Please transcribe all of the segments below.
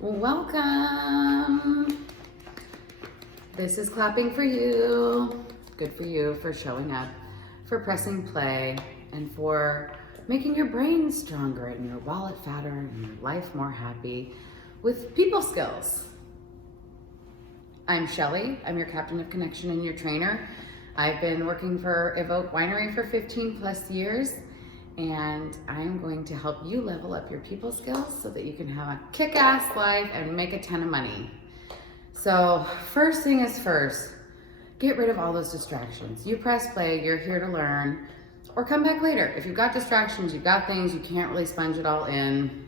Welcome. This is clapping for you. Good for you for showing up, for pressing play, and for making your brain stronger and your wallet fatter and your life more happy with people skills. I'm Shelly. I'm your captain of connection and your trainer. I've been working for Evoke Winery for 15 plus years, and I'm going to help you level up your people skills so that you can have a kick-ass life and make a ton of money. So first thing is first, get rid of all those distractions. You press play, you're here to learn, or come back later. If you've got distractions, you've got things, you can't really sponge it all in,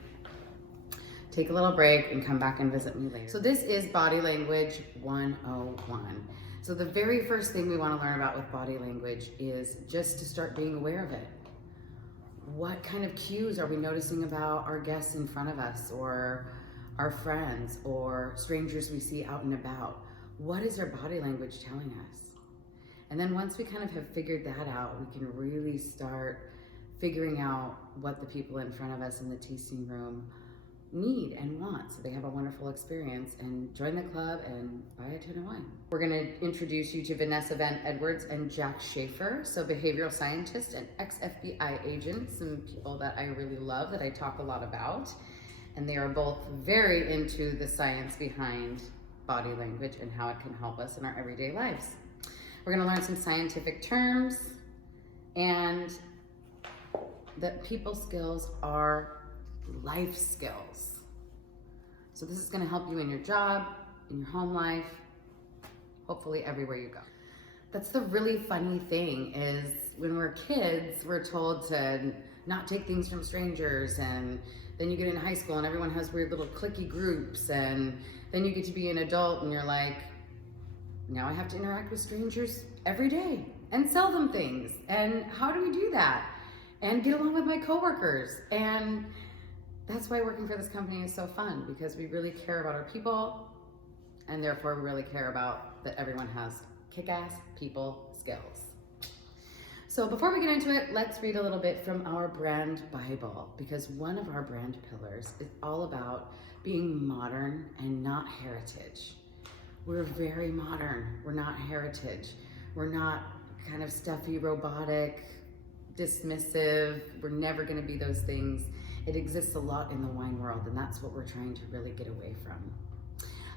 take a little break and come back and visit me later. So this is Body Language 101. So the very first thing we want to learn about with body language is just to start being aware of it. What kind of cues are we noticing about our guests in front of us, or our friends, or strangers we see out and about? What is our body language telling us? And then once we kind of have figured that out, we can really start figuring out what the people in front of us in the tasting room need and want, so they have a wonderful experience and join the club and buy a ton of wine. We're going to introduce you to Vanessa Van Edwards and Jack Schaefer, so behavioral scientists and ex-FBI agents, some people that I really love, that I talk a lot about, and they are both very into the science behind body language and how it can help us in our everyday lives. We're going to learn some scientific terms, and that people skills are life skills. So this is going to help you in your job, in your home life, hopefully everywhere you go. That's the really funny thing, is when we're kids, we're told to not take things from strangers, and then you get into high school and everyone has weird little cliquey groups, and then you get to be an adult and you're like, now I have to interact with strangers every day and sell them things, and how do we do that? And get along with my coworkers. And that's why working for this company is so fun, because we really care about our people, and therefore we really care about that everyone has kick-ass people skills. So before we get into it, let's read a little bit from our brand Bible, because one of our brand pillars is all about being modern and not heritage. We're very modern, we're not heritage. We're not kind of stuffy, robotic, dismissive. We're never going to be those things. It exists a lot in the wine world, and that's what we're trying to really get away from.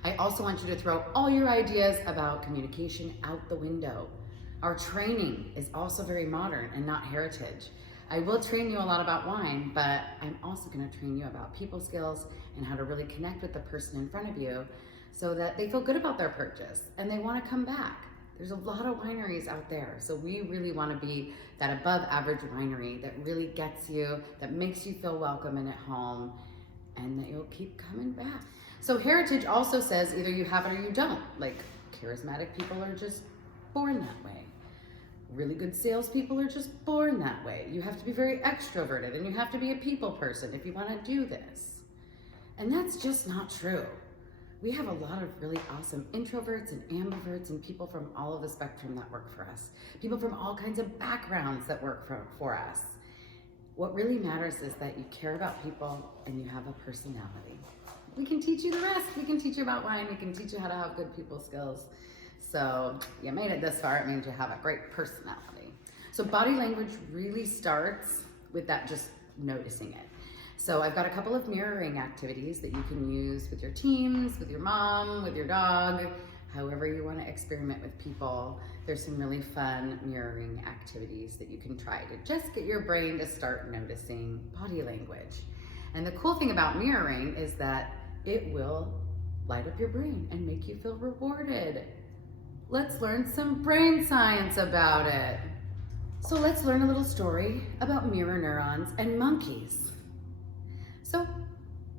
I also want you to throw all your ideas about communication out the window. Our training is also very modern and not heritage. I will train you a lot about wine, but I'm also going to train you about people skills and how to really connect with the person in front of you so that they feel good about their purchase and they want to come back. There's a lot of wineries out there, so we really want to be that above average winery that really gets you, that makes you feel welcome and at home, and that you'll keep coming back. So heritage also says either you have it or you don't. Like, charismatic people are just born that way. Really good salespeople are just born that way. You have to be very extroverted, and you have to be a people person if you want to do this. And that's just not true. We have a lot of really awesome introverts and ambiverts and people from all of the spectrum that work for us. People from all kinds of backgrounds that work for us. What really matters is that you care about people and you have a personality. We can teach you the rest. We can teach you about wine. We can teach you how to have good people skills. So you made it this far, it means you have a great personality. So body language really starts with that, just noticing it. So I've got a couple of mirroring activities that you can use with your teams, with your mom, with your dog, however you want to experiment with people. There's some really fun mirroring activities that you can try to just get your brain to start noticing body language. And the cool thing about mirroring is that it will light up your brain and make you feel rewarded. Let's learn some brain science about it. So let's learn a little story about mirror neurons and monkeys. So,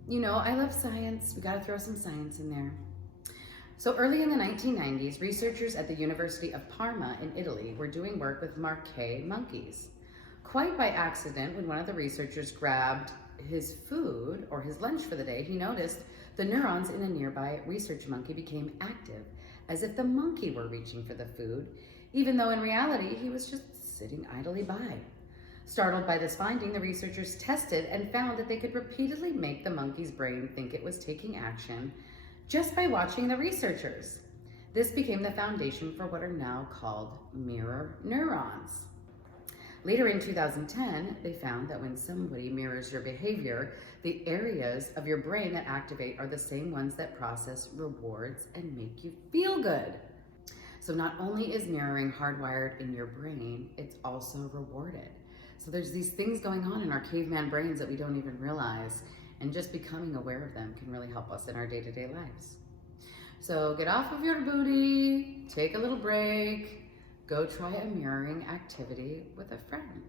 you know, I love science. We got to throw some science in there. So early in the 1990s, researchers at the University of Parma in Italy were doing work with Marquet monkeys. Quite by accident, when one of the researchers grabbed his food or his lunch for the day, he noticed the neurons in a nearby research monkey became active, as if the monkey were reaching for the food, even though in reality he was just sitting idly by. Startled by this finding, the researchers tested and found that they could repeatedly make the monkey's brain think it was taking action just by watching the researchers. This became the foundation for what are now called mirror neurons. Later in 2010, they found that when somebody mirrors your behavior, the areas of your brain that activate are the same ones that process rewards and make you feel good. So not only is mirroring hardwired in your brain, it's also rewarded. So there's these things going on in our caveman brains that we don't even realize, and just becoming aware of them can really help us in our day-to-day lives. So get off of your booty, take a little break, go try a mirroring activity with a friend.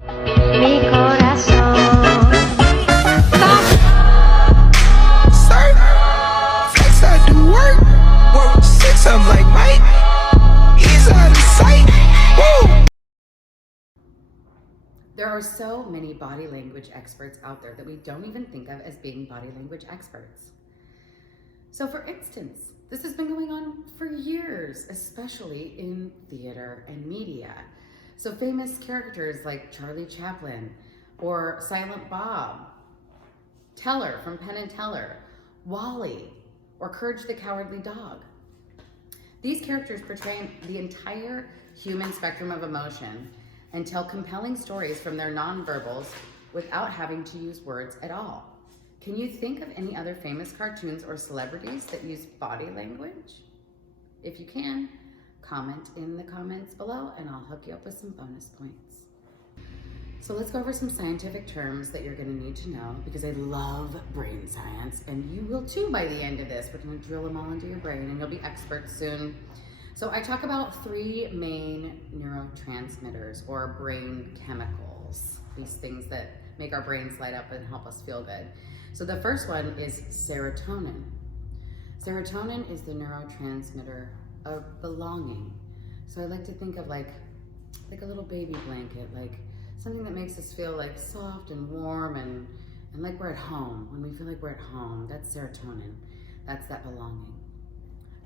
Mi corazón. Sir, flex I do work. Work 6 up like Mike. He's out of sight. Woo! There are so many body language experts out there that we don't even think of as being body language experts. So for instance, this has been going on for years, especially in theater and media. So famous characters like Charlie Chaplin or Silent Bob, Teller from Penn and Teller, Wall-E, or Courage the Cowardly Dog. These characters portray the entire human spectrum of emotion and tell compelling stories from their nonverbals without having to use words at all. Can you think of any other famous cartoons or celebrities that use body language? If you can, comment in the comments below and I'll hook you up with some bonus points. So let's go over some scientific terms that you're gonna need to know because I love brain science and you will too by the end of this. We're gonna drill them all into your brain and you'll be experts soon. So I talk about 3 main neurotransmitters or brain chemicals, these things that make our brains light up and help us feel good. So the first one is serotonin. Serotonin is the neurotransmitter of belonging. So I like to think of like a little baby blanket, like something that makes us feel like soft and warm and like we're at home. When we feel like we're at home, that's serotonin. That's that belonging.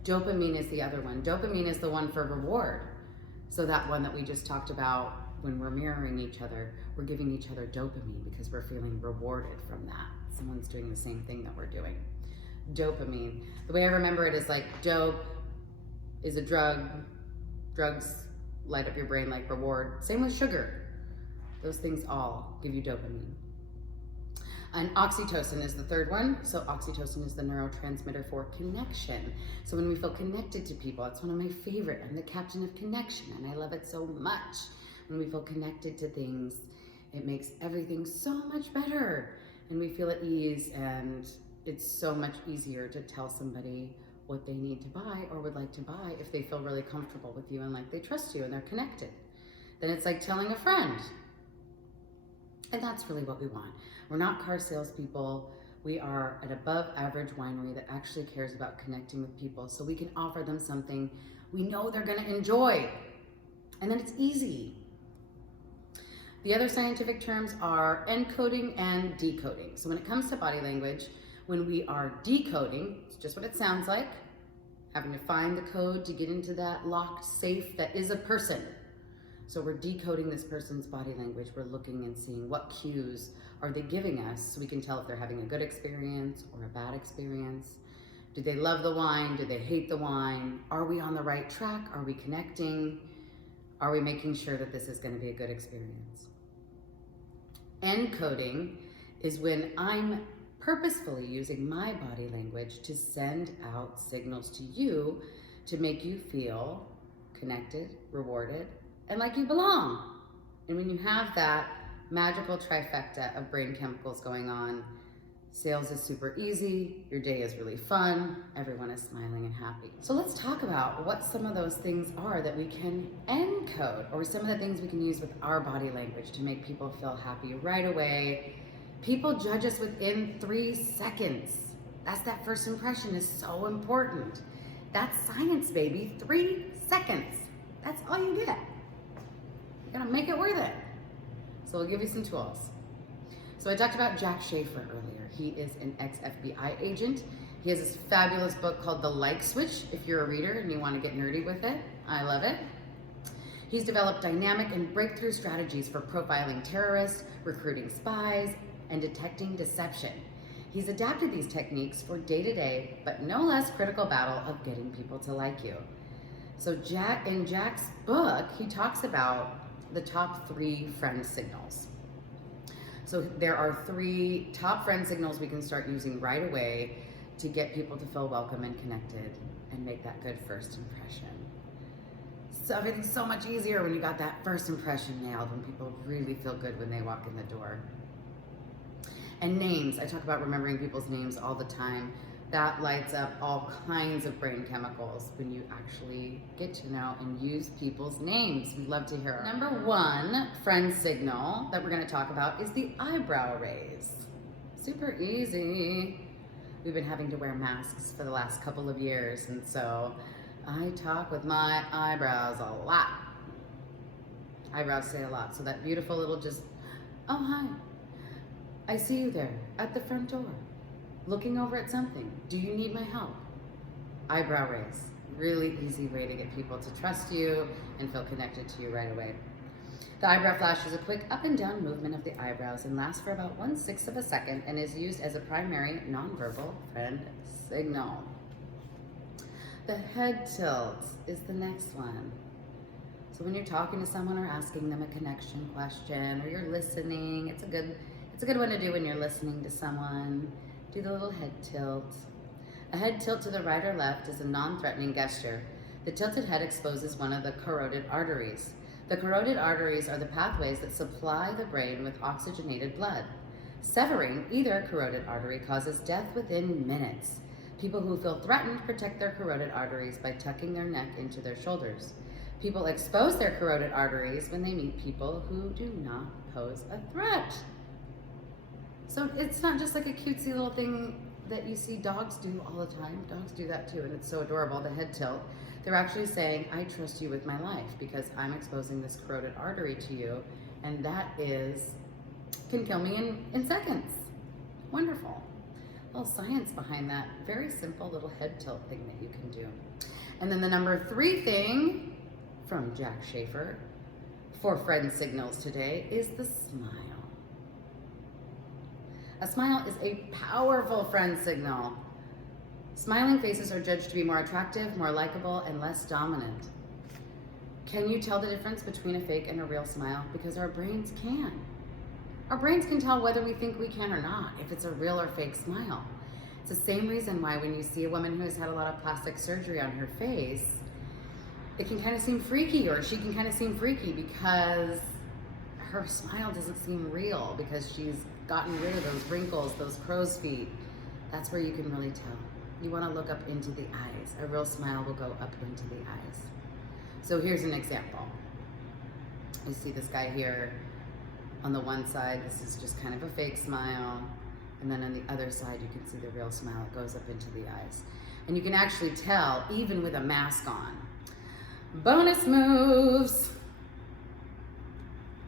Dopamine is the other one. Dopamine is the one for reward. So that one that we just talked about when we're mirroring each other, we're giving each other dopamine because we're feeling rewarded from that. Someone's doing the same thing that we're doing. Dopamine. The way I remember it is like dope is a drug. Drugs light up your brain like reward. Same with sugar. Those things all give you dopamine. And oxytocin is the third one. So oxytocin is the neurotransmitter for connection. So when we feel connected to people, it's one of my favorite. I'm the captain of connection and I love it so much. When we feel connected to things, it makes everything so much better. And we feel at ease and it's so much easier to tell somebody what they need to buy or would like to buy if they feel really comfortable with you and like they trust you and they're connected. Then it's like telling a friend. And that's really what we want. We're not car salespeople. We are an above average winery that actually cares about connecting with people so we can offer them something we know they're gonna enjoy. And then it's easy. The other scientific terms are encoding and decoding. So when it comes to body language, when we are decoding, it's just what it sounds like, having to find the code to get into that locked safe that is a person. So we're decoding this person's body language. We're looking and seeing what cues are they giving us so we can tell if they're having a good experience or a bad experience. Do they love the wine? Do they hate the wine? Are we on the right track? Are we connecting? Are we making sure that this is going to be a good experience? Encoding is when I'm purposefully using my body language to send out signals to you to make you feel connected, rewarded, and like you belong. And when you have that magical trifecta of brain chemicals going on, sales is super easy, your day is really fun, everyone is smiling and happy. So let's talk about what some of those things are that we can encode, or some of the things we can use with our body language to make people feel happy right away. People judge us within 3 seconds. That first impression is so important. That's science, baby. 3 seconds. That's all you get. You gotta make it worth it. So we'll give you some tools. So I talked about Jack Schafer earlier. He is an ex-FBI agent. He has this fabulous book called The Like Switch, if you're a reader and you want to get nerdy with it. I love it. He's developed dynamic and breakthrough strategies for profiling terrorists, recruiting spies, and detecting deception. He's adapted these techniques for day-to-day, but no less critical battle of getting people to like you. So in Jack's book, he talks about the top 3 friend signals. So there are 3 top friend signals we can start using right away to get people to feel welcome and connected and make that good first impression. So everything's so much easier when you got that first impression nailed, when people really feel good when they walk in the door. And names, I talk about remembering people's names all the time. That lights up all kinds of brain chemicals when you actually get to know and use people's names. We'd love to hear it. Number 1 friend signal that we're gonna talk about is the eyebrow raise. Super easy. We've been having to wear masks for the last couple of years, and so I talk with my eyebrows a lot. Eyebrows say a lot. So that beautiful little just, oh, hi. I see you there at the front door, looking over at something. Do you need my help? Eyebrow raise. Really easy way to get people to trust you and feel connected to you right away. The eyebrow flash is a quick up and down movement of the eyebrows and lasts for about 1/6 of a second and is used as a primary nonverbal friend signal. The head tilt is the next one. So when you're talking to someone or asking them a connection question or you're listening, it's a good one to do when you're listening to someone. Do the little head tilt. A head tilt to the right or left is a non-threatening gesture. The tilted head exposes one of the carotid arteries. The carotid arteries are the pathways that supply the brain with oxygenated blood. Severing either carotid artery causes death within minutes. People who feel threatened protect their carotid arteries by tucking their neck into their shoulders. People expose their carotid arteries when they meet people who do not pose a threat. So it's not just like a cutesy little thing that you see dogs do all the time. Dogs do that too, and it's so adorable, the head tilt. They're actually saying, I trust you with my life because I'm exposing this carotid artery to you, and that can kill me in seconds. Wonderful. A little science behind that very simple little head tilt thing that you can do. And then the number 3 thing from Jack Schaefer for friend signals today is the smile. A smile is a powerful friend signal. Smiling faces are judged to be more attractive, more likable, and less dominant. Can you tell the difference between a fake and a real smile? Because our brains can. Our brains can tell whether we think we can or not, if it's a real or fake smile. It's the same reason why when you see a woman who has had a lot of plastic surgery on her face, it can kind of seem freaky, or she can kind of seem freaky because her smile doesn't seem real, because she's gotten rid of those wrinkles, those crow's feet. That's where you can really tell. You want to look up into the eyes. A real smile will go up into the eyes. So here's an example. You see this guy here on the one side, this is just kind of a fake smile. And then on the other side, you can see the real smile. It goes up into the eyes. And you can actually tell even with a mask on. Bonus moves.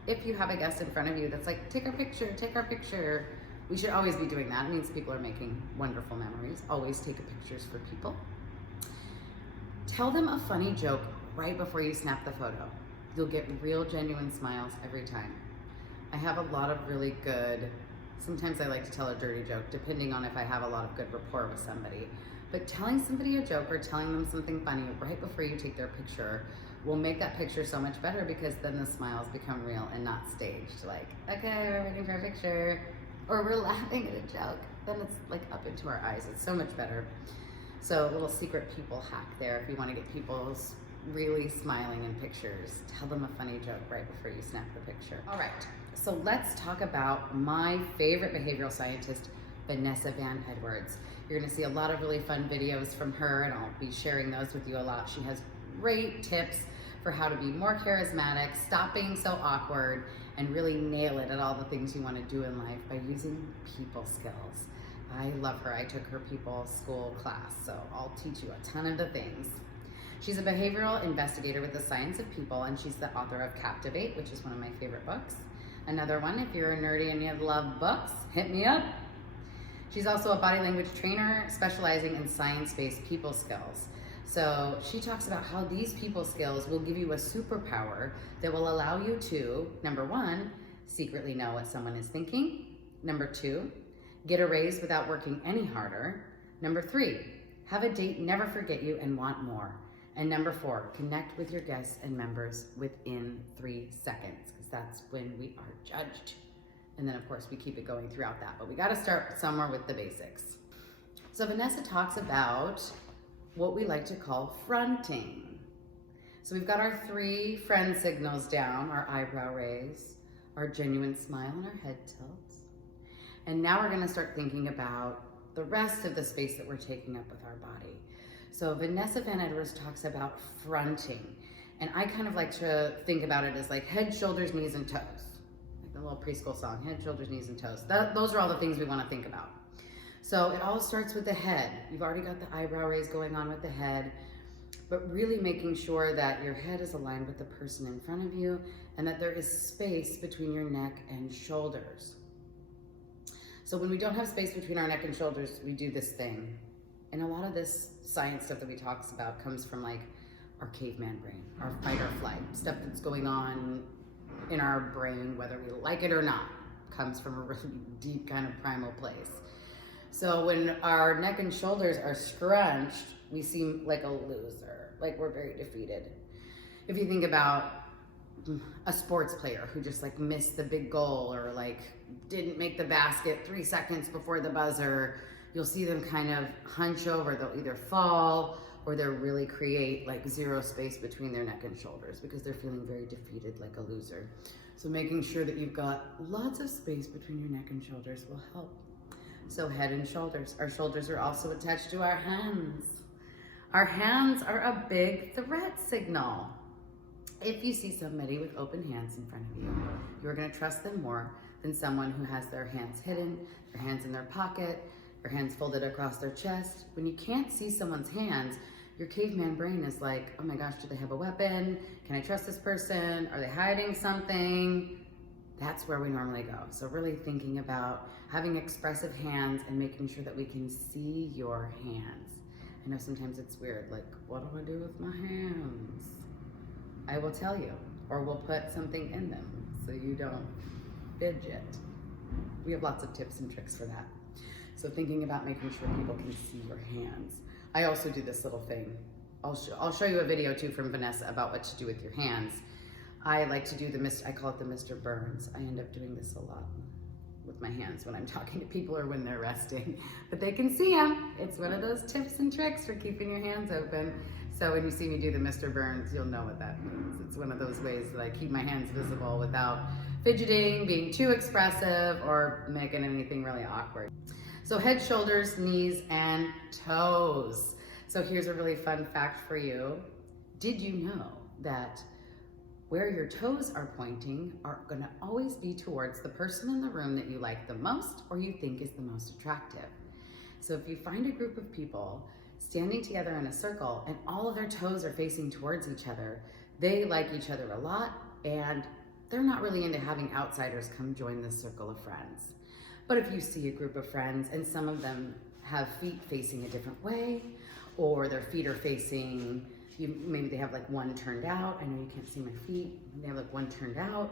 If you have a guest in front of you that's like, take our picture, take our picture. We should always be doing that. It means people are making wonderful memories. Always take pictures for people. Tell them a funny joke right before you snap the photo. You'll get real, genuine smiles every time. I have a lot of really good, sometimes I like to tell a dirty joke, depending on if I have a lot of good rapport with somebody. But telling somebody a joke or telling them something funny right before you take their picture will make that picture so much better, because then the smiles become real and not staged. Like, okay, we're waiting for a picture, or we're laughing at a joke. Then it's like up into our eyes. It's so much better. So a little secret people hack there. If you want to get people really smiling in pictures, tell them a funny joke right before you snap the picture. All right, so let's talk about my favorite behavioral scientist, Vanessa Van Edwards. You're gonna see a lot of really fun videos from her, and I'll be sharing those with you a lot. She has great tips for how to be more charismatic, stop being so awkward, and really nail it at all the things you want to do in life by using people skills. I love her. I took her people school class, so I'll teach you a ton of the things. She's a behavioral investigator with the science of people, and she's the author of Captivate, which is one of my favorite books. Another one, if you're a nerdy and you love books, hit me up. She's also a body language trainer specializing in science-based people skills. So she talks about how these people skills will give you a superpower that will allow you to, number one, secretly know what someone is thinking. Number two, get a raise without working any harder. Number three, have a date never forget you and want more. And number four, connect with your guests and members within 3 seconds, because that's when we are judged. And then of course we keep it going throughout that, but we got to start somewhere with the basics. So Vanessa talks about what we like to call fronting. So we've got our 3 friend signals down, our eyebrow raise, our genuine smile, and our head tilts. And now we're going to start thinking about the rest of the space that we're taking up with our body. So Vanessa Van Edwards talks about fronting. And I kind of like to think about it as like head, shoulders, knees, and toes. Like the little preschool song, head, shoulders, knees, and toes. Those are all the things we want to think about. So it all starts with the head. You've already got the eyebrow raise going on with the head, but really making sure that your head is aligned with the person in front of you and that there is space between your neck and shoulders. So when we don't have space between our neck and shoulders, we do this thing. And a lot of this science stuff that we talk about comes from like our caveman brain, our fight or flight, stuff that's going on in our brain, whether we like it or not, comes from a really deep kind of primal place. So when our neck and shoulders are scrunched, we seem like a loser, like we're very defeated. If you think about a sports player who just like missed the big goal or like didn't make the basket 3 seconds before the buzzer, you'll see them kind of hunch over. They'll either fall or they'll really create like zero space between their neck and shoulders because they're feeling very defeated like a loser. So making sure that you've got lots of space between your neck and shoulders will help. So head and shoulders. Our shoulders are also attached to our hands. Our hands are a big threat signal. If you see somebody with open hands in front of you, you're gonna trust them more than someone who has their hands hidden, their hands in their pocket, their hands folded across their chest. When you can't see someone's hands, your caveman brain is like, oh my gosh, do they have a weapon? Can I trust this person? Are they hiding something? That's where we normally go. So really thinking about having expressive hands and making sure that we can see your hands. I know sometimes it's weird, like, what do I do with my hands? I will tell you, or we'll put something in them so you don't fidget. We have lots of tips and tricks for that. So thinking about making sure people can see your hands. I also do this little thing. I'll show you a video too from Vanessa about what to do with your hands. I like to do I call it the Mr. Burns. I end up doing this a lot with my hands when I'm talking to people or when they're resting, but they can see them. It's one of those tips and tricks for keeping your hands open. So when you see me do the Mr. Burns, you'll know what that means. It's one of those ways that I keep my hands visible without fidgeting, being too expressive, or making anything really awkward. So head, shoulders, knees, and toes. So here's a really fun fact for you. Did you know that where your toes are pointing are gonna always be towards the person in the room that you like the most or you think is the most attractive? So if you find a group of people standing together in a circle and all of their toes are facing towards each other, they like each other a lot and they're not really into having outsiders come join this circle of friends. But if you see a group of friends and some of them have feet facing a different way, or their feet are facing, maybe they have like one turned out. I know you can't see my feet. They have like one turned out.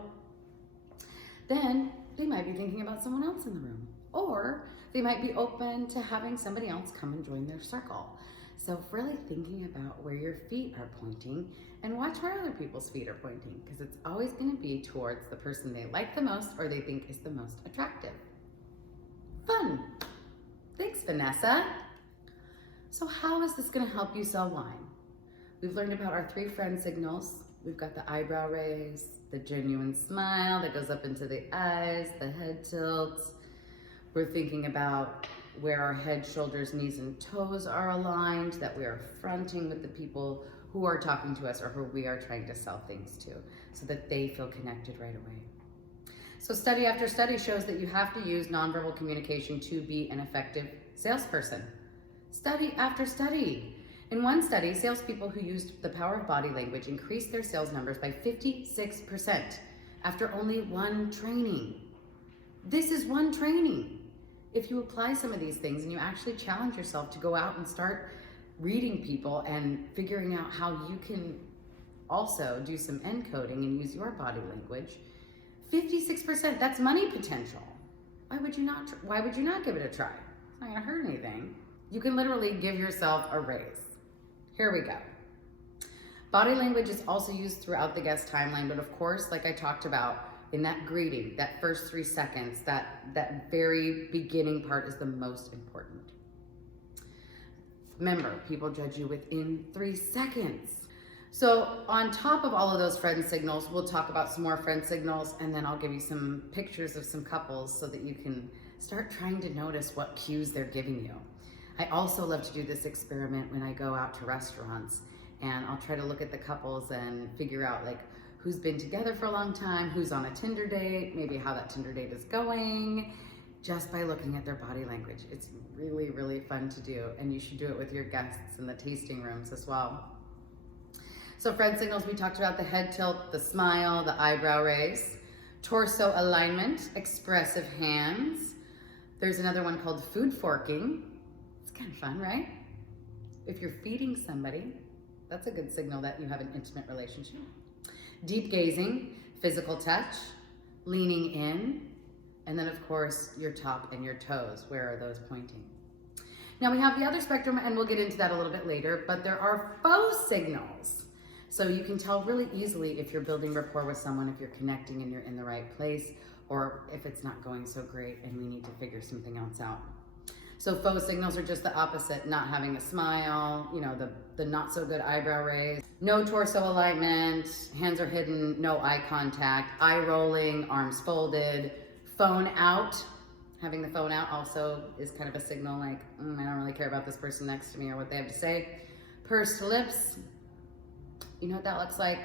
Then they might be thinking about someone else in the room. Or they might be open to having somebody else come and join their circle. So really thinking about where your feet are pointing and watch where other people's feet are pointing, because it's always going to be towards the person they like the most or they think is the most attractive. Fun. Thanks, Vanessa. So how is this going to help you sell wine? We've learned about our 3 friend signals. We've got the eyebrow raise, the genuine smile that goes up into the eyes, the head tilts. We're thinking about where our head, shoulders, knees, and toes are aligned, that we are fronting with the people who are talking to us or who we are trying to sell things to so that they feel connected right away. So study after study shows that you have to use nonverbal communication to be an effective salesperson. Study after study. In one study, salespeople who used the power of body language increased their sales numbers by 56% after only 1 training. This is 1 training. If you apply some of these things and you actually challenge yourself to go out and start reading people and figuring out how you can also do some encoding and use your body language. 56%, that's money potential. Why would you not give it a try? It's not gonna hurt anything. You can literally give yourself a raise. Here we go. Body language is also used throughout the guest timeline, but of course, like I talked about, in that greeting, that first 3 seconds, that very beginning part is the most important. Remember, people judge you within 3 seconds. So on top of all of those friend signals, we'll talk about some more friend signals, and then I'll give you some pictures of some couples so that you can start trying to notice what cues they're giving you. I also love to do this experiment when I go out to restaurants, and I'll try to look at the couples and figure out like who's been together for a long time, who's on a Tinder date, maybe how that Tinder date is going, just by looking at their body language. It's really, really fun to do, and you should do it with your guests in the tasting rooms as well. So friend signals, we talked about the head tilt, the smile, the eyebrow raise, torso alignment, expressive hands. There's another one called food forking. It's kind of fun, right? If you're feeding somebody, that's a good signal that you have an intimate relationship. Deep gazing, physical touch, leaning in, and then of course your top and your toes. Where are those pointing? Now we have the other spectrum, and we'll get into that a little bit later, but there are faux signals. So you can tell really easily if you're building rapport with someone, if you're connecting and you're in the right place, or if it's not going so great and we need to figure something else out. So faux signals are just the opposite, not having a smile, you know, the not so good eyebrow raise, no torso alignment, hands are hidden, no eye contact, eye rolling, arms folded, phone out. Having the phone out also is kind of a signal like, I don't really care about this person next to me or what they have to say. Pursed lips, you know what that looks like?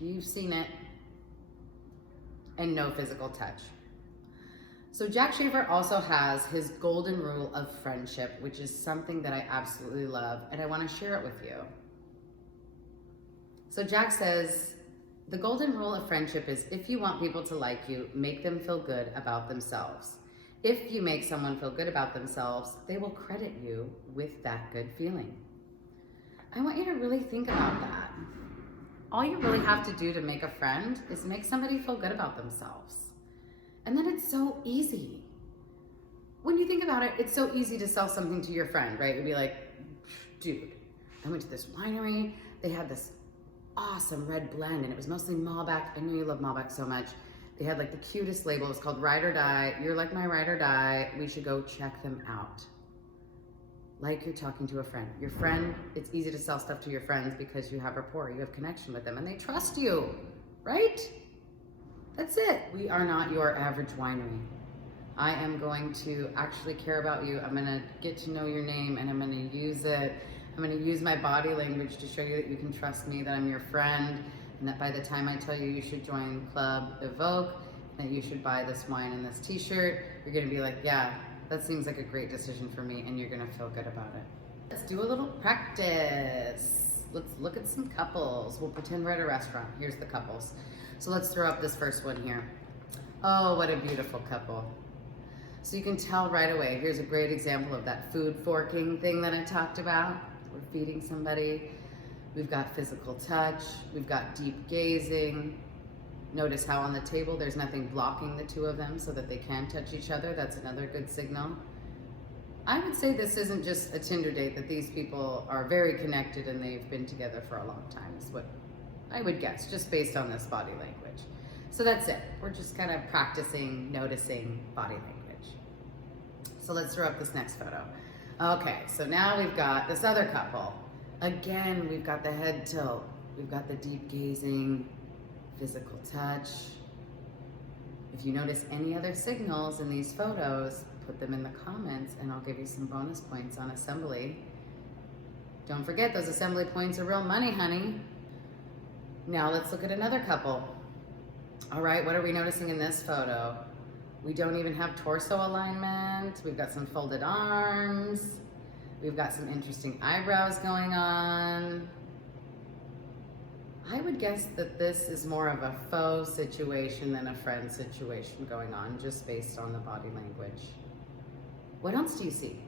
You've seen it. And no physical touch. So Jack Schaefer also has his golden rule of friendship, which is something that I absolutely love, and I want to share it with you. So Jack says, the golden rule of friendship is if you want people to like you, make them feel good about themselves. If you make someone feel good about themselves, they will credit you with that good feeling. I want you to really think about that. All you really have to do to make a friend is make somebody feel good about themselves. And then it's so easy. When you think about it, it's so easy to sell something to your friend, right? You'd be like, dude, I went to this winery. They had this awesome red blend, and it was mostly Malbec. I know you love Malbec so much. They had like the cutest label. It was called Ride or Die. You're like my ride or die. We should go check them out. Like you're talking to a friend. Your friend, it's easy to sell stuff to your friends because you have rapport, you have connection with them, and they trust you, right? That's it. We are not your average winery. I am going to actually care about you. I'm gonna get to know your name, and I'm gonna use it. I'm gonna use my body language to show you that you can trust me, that I'm your friend, and that by the time I tell you you should join Club Evoke, that you should buy this wine and this t-shirt, you're gonna be like, yeah, that seems like a great decision for me, and you're gonna feel good about it. Let's do a little practice. Let's look at some couples. We'll pretend we're at a restaurant. Here's the couples. So let's throw up this first one here. Oh, what a beautiful couple. So you can tell right away. Here's a great example of that food forking thing that I talked about. We're feeding somebody. We've got physical touch. We've got deep gazing. Notice how on the table there's nothing blocking the two of them so that they can touch each other. That's another good signal. I would say this isn't just a Tinder date, that these people are very connected and they've been together for a long time, is what I would guess, just based on this body language. So that's it. We're just kind of practicing noticing body language. So let's throw up this next photo. Okay, so now we've got this other couple. Again, we've got the head tilt. We've got the deep gazing, physical touch. If you notice any other signals in these photos, put them in the comments and I'll give you some bonus points on assembly. Don't forget, those assembly points are real money, honey. Now let's look at another couple. All right, what are we noticing in this photo? We don't even have torso alignment. We've got some folded arms. We've got some interesting eyebrows going on. I would guess that this is more of a faux situation than a friend situation going on, just based on the body language. What else do you see?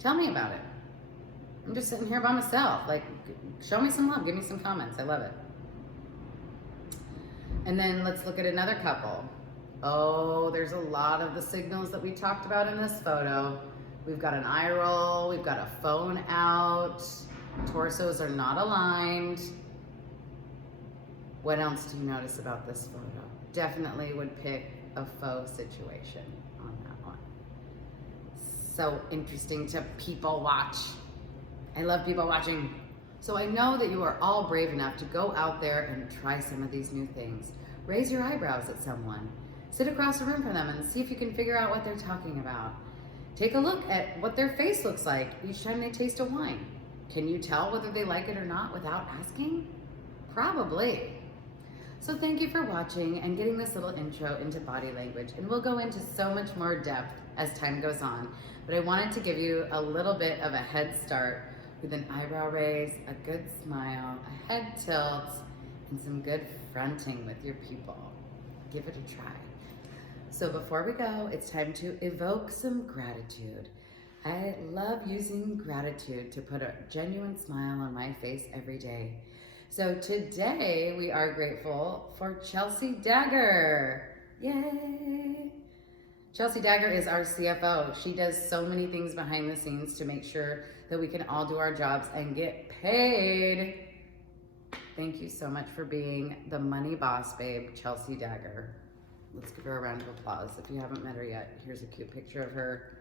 Tell me about it. I'm just sitting here by myself. Like, show me some love. Give me some comments. I love it. And then let's look at another couple. Oh, there's a lot of the signals that we talked about in this photo. We've got an eye roll. We've got a phone out. Torsos are not aligned. What else do you notice about this photo? Definitely would pick a faux situation on that one. So interesting to people watch. I love people watching. So I know that you are all brave enough to go out there and try some of these new things. Raise your eyebrows at someone. Sit across the room from them and see if you can figure out what they're talking about. Take a look at what their face looks like each time they taste a wine. Can you tell whether they like it or not without asking? Probably. So thank you for watching and getting this little intro into body language. And we'll go into so much more depth as time goes on. But I wanted to give you a little bit of a head start with an eyebrow raise, a good smile, a head tilt, and some good fronting with your people. Give it a try. So before we go, it's time to evoke some gratitude. I love using gratitude to put a genuine smile on my face every day. So today we are grateful for Chelsea Dagger. Yay! Chelsea Dagger is our CFO. She does so many things behind the scenes to make sure that we can all do our jobs and get paid. Thank you so much for being the money boss babe, Chelsea Dagger. Let's give her a round of applause. If you haven't met her yet, here's a cute picture of her.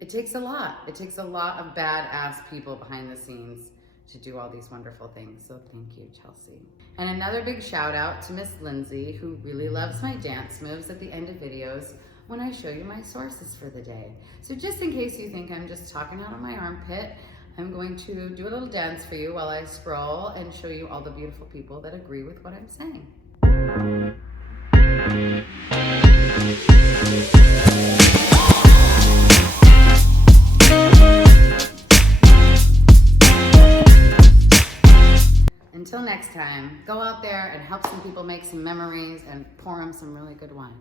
It takes a lot. It takes a lot of badass people behind the scenes to do all these wonderful things. So thank you, Chelsea. And another big shout out to Miss Lindsay, who really loves my dance moves at the end of videos when I show you my sources for the day. So just in case you think I'm just talking out of my armpit, I'm going to do a little dance for you while I scroll and show you all the beautiful people that agree with what I'm saying. Until next time, go out there and help some people make some memories and pour them some really good wine.